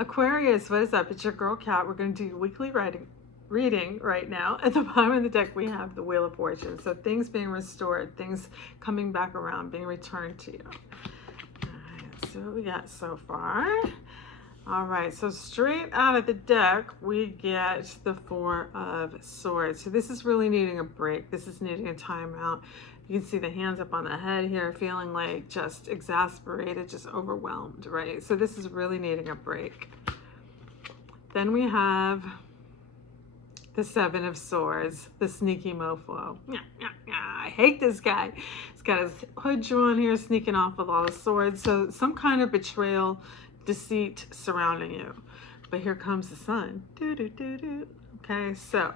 Aquarius, what is up? It's your girl Kat. We're going to do your weekly reading right now. At the bottom of the deck, we have the Wheel of Fortune. So things being restored, things coming back around, being returned to you. All right, so what we got so far. All right, so straight out of the deck, we get the Four of Swords. So this is really needing a break. This is needing a timeout. You can see the hands up on the head here, feeling like just exasperated, just overwhelmed, right? So this is really needing a break. Then we have the Seven of Swords, the sneaky mofo. I hate this guy. He's got his hood drawn here, sneaking off with all the swords. So some kind of betrayal, deceit surrounding you. But here comes the sun. Okay, so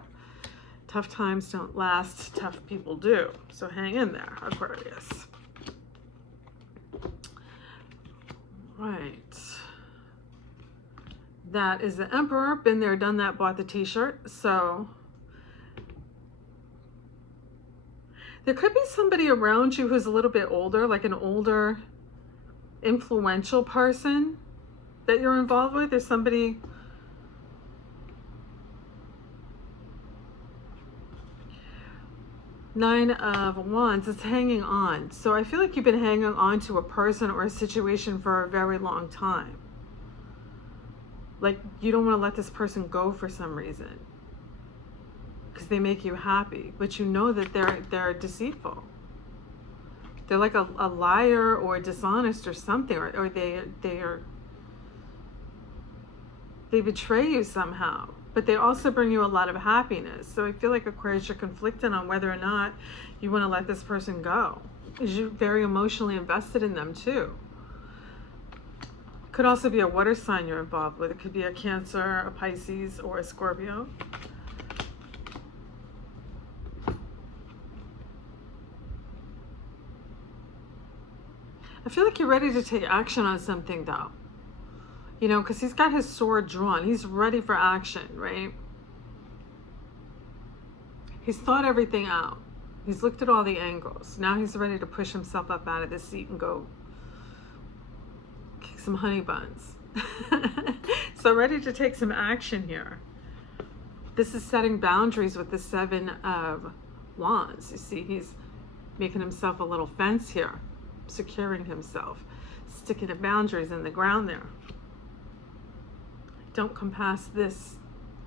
tough times don't last, tough people do. So hang in there, Aquarius. Right. That is the Emperor. Been there, done that, bought the t-shirt. So there could be somebody around you who's a little bit older, like an older, influential person that you're involved with. There's somebody... Nine of Wands, it's hanging on. So I feel like you've been hanging on to a person or a situation for a very long time. Like you don't want to let this person go for some reason because they make you happy, but you know that they're deceitful. They're like a liar or dishonest or something, or they betray you somehow. But they also bring you a lot of happiness. So I feel like Aquarius, you're conflicted on whether or not you want to let this person go. Because you're very emotionally invested in them too. Could also be a water sign you're involved with. It could be a Cancer, a Pisces, or a Scorpio. I feel like you're ready to take action on something though. You know, because he's got his sword drawn. He's ready for action, right? He's thought everything out. He's looked at all the angles. Now he's ready to push himself up out of the seat and go kick some honey buns. So ready to take some action here. This is setting boundaries with the Seven of Wands. You see, he's making himself a little fence here, securing himself, sticking the boundaries in the ground there. Don't come past this,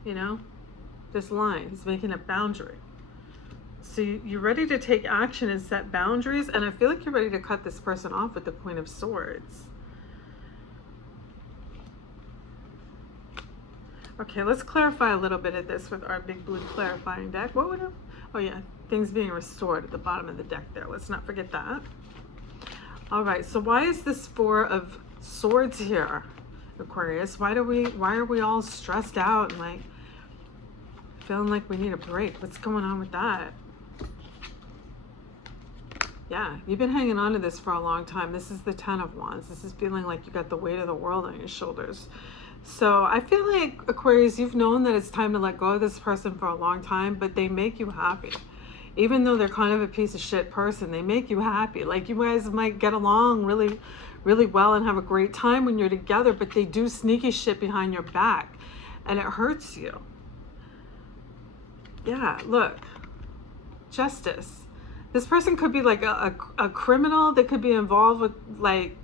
you know, this line. He's making a boundary. So you're ready to take action and set boundaries, and I feel like you're ready to cut this person off with the Queen of Swords. Okay, let's clarify a little bit of this with our big blue clarifying deck. What would it? Oh yeah, things being restored at the bottom of the deck there. Let's not forget that. All right, so why is this Four of Swords here, Aquarius? Why are we all stressed out and like feeling like we need a break? What's going on with that? Yeah, you've been hanging on to this for a long time. This is the Ten of Wands. This is feeling like you got the weight of the world on your shoulders. So I feel like, Aquarius, you've known that it's time to let go of this person for a long time, but they make you happy. Even though they're kind of a piece of shit person, they make you happy. Like you guys might get along really, really well and have a great time when you're together, but they do sneaky shit behind your back and it hurts you. Yeah, look, justice. This person could be like a criminal. They could be involved with like,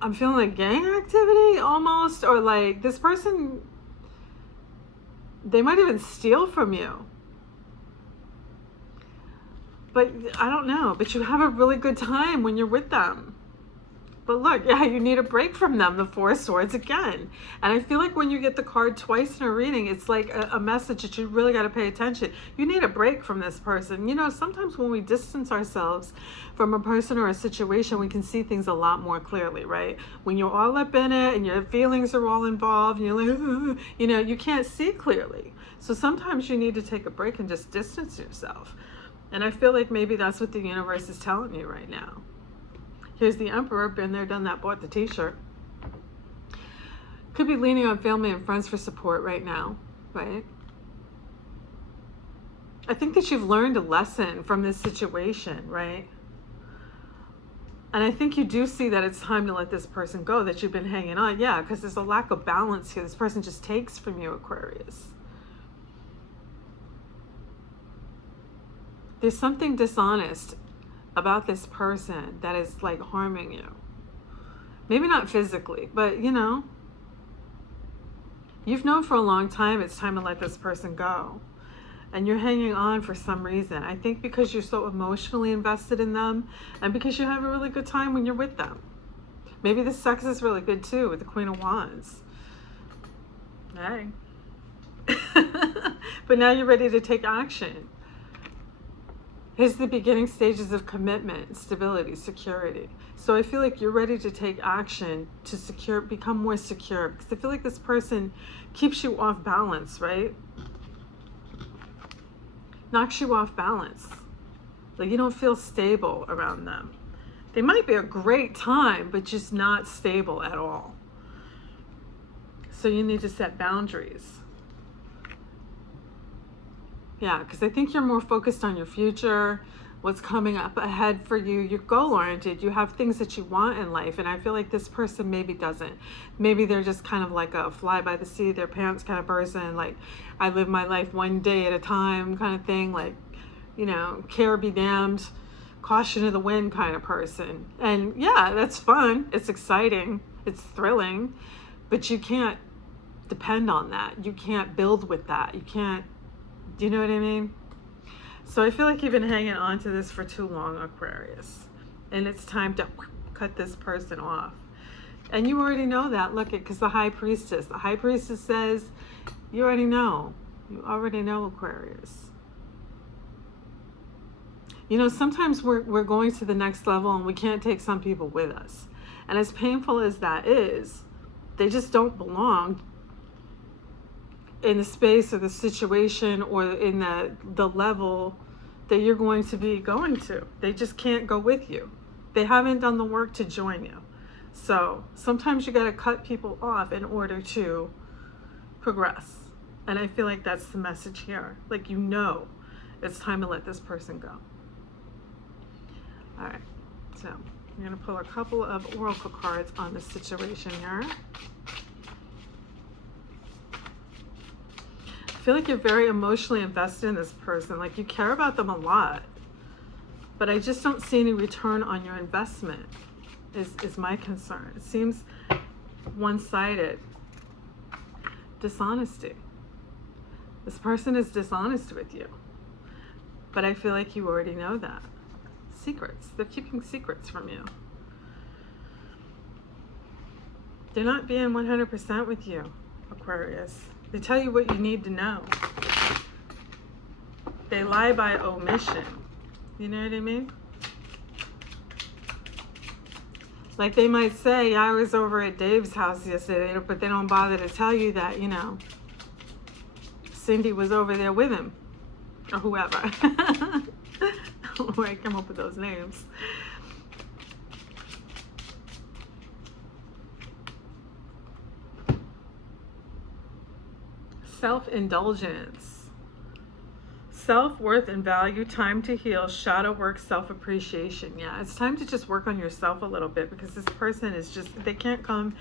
I'm feeling like gang activity almost, or like this person, they might even steal from you. But I don't know, but you have a really good time when you're with them. But look, yeah, you need a break from them, the Four of Swords again. And I feel like when you get the card twice in a reading, it's like a message that you really got to pay attention. You need a break from this person. You know, sometimes when we distance ourselves from a person or a situation, we can see things a lot more clearly, right? When you're all up in it and your feelings are all involved and you're like, you know, you can't see clearly. So sometimes you need to take a break and just distance yourself. And I feel like maybe that's what the universe is telling you right now. Here's the Emperor, been there, done that, bought the t-shirt. Could be leaning on family and friends for support right now, right? I think that you've learned a lesson from this situation, right? And I think you do see that it's time to let this person go that you've been hanging on. Yeah, because there's a lack of balance here. This person just takes from you, Aquarius. There's something dishonest about this person that is like harming you. Maybe not physically, but you know, you've known for a long time it's time to let this person go. And you're hanging on for some reason. I think because you're so emotionally invested in them and because you have a really good time when you're with them. Maybe the sex is really good too with the Queen of Wands. Hey. But now you're ready to take action. Here's the beginning stages of commitment, stability, security. So I feel like you're ready to take action to become more secure, because I feel like this person keeps you off balance, right? Knocks you off balance. Like you don't feel stable around them. They might be a great time, but just not stable at all. So you need to set boundaries. Yeah, because I think you're more focused on your future, what's coming up ahead for you. You're goal-oriented. You have things that you want in life. And I feel like this person maybe doesn't. Maybe they're just kind of like a fly by the seat, their pants kind of person. Like, I live my life one day at a time kind of thing. Like, you know, care be damned, caution to the wind kind of person. And yeah, that's fun. It's exciting. It's thrilling. But you can't depend on that. You can't build with that. You can't. Do you know what I mean? So I feel like you've been hanging on to this for too long, Aquarius. And it's time to cut this person off. And you already know that. Look at, because the High Priestess. The High Priestess says, you already know. You already know, Aquarius. You know, sometimes we're going to the next level and we can't take some people with us. And as painful as that is, they just don't belong in the space or the situation or in the level that you're going to be going to. They just can't go with you. They haven't done the work to join you. So sometimes you got to cut people off in order to progress. And I feel like that's the message here. Like, you know, it's time to let this person go. All right. So I'm going to pull a couple of oracle cards on the situation here. I feel like you're very emotionally invested in this person. Like, you care about them a lot. But I just don't see any return on your investment is my concern. It seems one-sided. Dishonesty. This person is dishonest with you. But I feel like you already know that. Secrets. They're keeping secrets from you. They're not being 100% with you, Aquarius. They tell you what you need to know. They lie by omission. You know what I mean? Like, they might say, I was over at Dave's house yesterday, but they don't bother to tell you that, you know, Cindy was over there with him. Or whoever. Where I come up with those names. Self-indulgence. Self-worth and value, time to heal, shadow work, self-appreciation. Yeah, it's time to just work on yourself a little bit, because this person is just, they can't come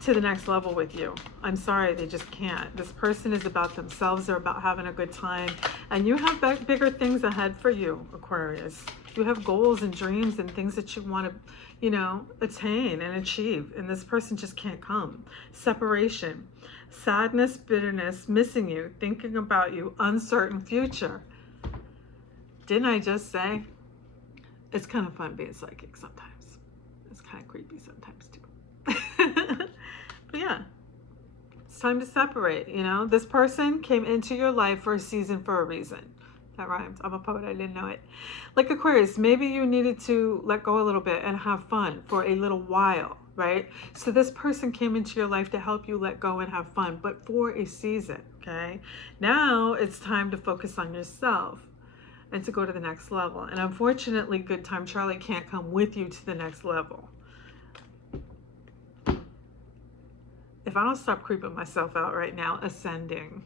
to the next level with you. I'm sorry, they just can't. This person is about themselves. They're about having a good time. And you have bigger things ahead for you, Aquarius. You have goals and dreams and things that you want to, you know, attain and achieve. And this person just can't come. Separation. Sadness, bitterness, missing you, thinking about you, uncertain future. Didn't I just say? It's kind of fun being psychic sometimes. It's kind of creepy sometimes too. But yeah, it's time to separate, you know? This person came into your life for a season for a reason. That rhymes. I'm a poet, I didn't know it. Like Aquarius, maybe you needed to let go a little bit and have fun for a little while, right? So this person came into your life to help you let go and have fun, but for a season, okay? Now it's time to focus on yourself and to go to the next level. And unfortunately, Good Time Charlie can't come with you to the next level. If I don't stop creeping myself out right now, ascending.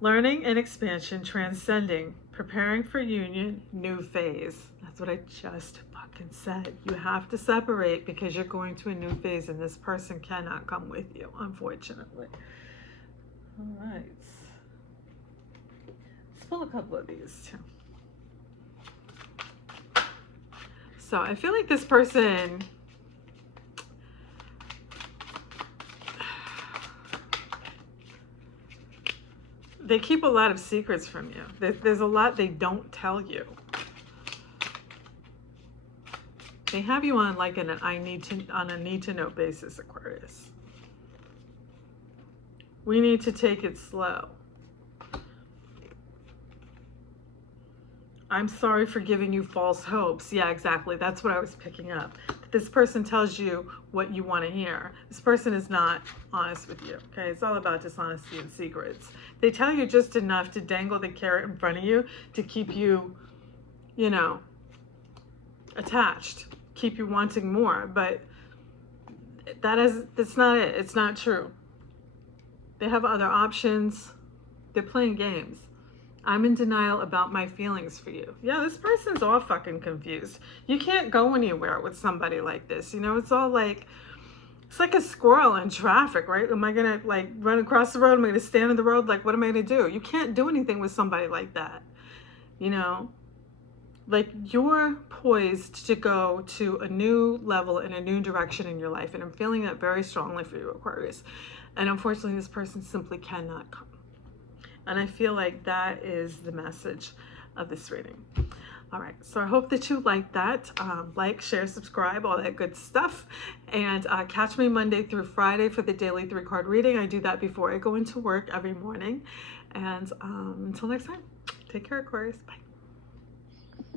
Learning and expansion, transcending, preparing for union, new phase. That's what I just fucking fucking said. You have to separate because you're going to a new phase and this person cannot come with you, unfortunately. All right. Let's pull a couple of these too. So I feel like this person, they keep a lot of secrets from you. There's a lot they don't tell you. They have you on like on a need to know basis, Aquarius. We need to take it slow. I'm sorry for giving you false hopes. Yeah, exactly. That's what I was picking up. This person tells you what you want to hear. This person is not honest with you. Okay, it's all about dishonesty and secrets. They tell you just enough to dangle the carrot in front of you to keep you, you know, attached, keep you wanting more. But that's not it. It's not true. They have other options. They're playing games. I'm in denial about my feelings for you. Yeah, this person's all fucking confused. You can't go anywhere with somebody like this. You know, it's all like, it's like a squirrel in traffic, right? Am I gonna like run across the road? Am I gonna stand in the road? Like, what am I gonna do? You can't do anything with somebody like that. You know, like you're poised to go to a new level in a new direction in your life. And I'm feeling that very strongly for you, Aquarius. And unfortunately, this person simply cannot come. And I feel like that is the message of this reading. All right, so I hope that you like that. Like, share, subscribe, all that good stuff. And catch me Monday through Friday for the daily 3-card reading. I do that before I go into work every morning. And until next time, take care, Aquarius. Bye.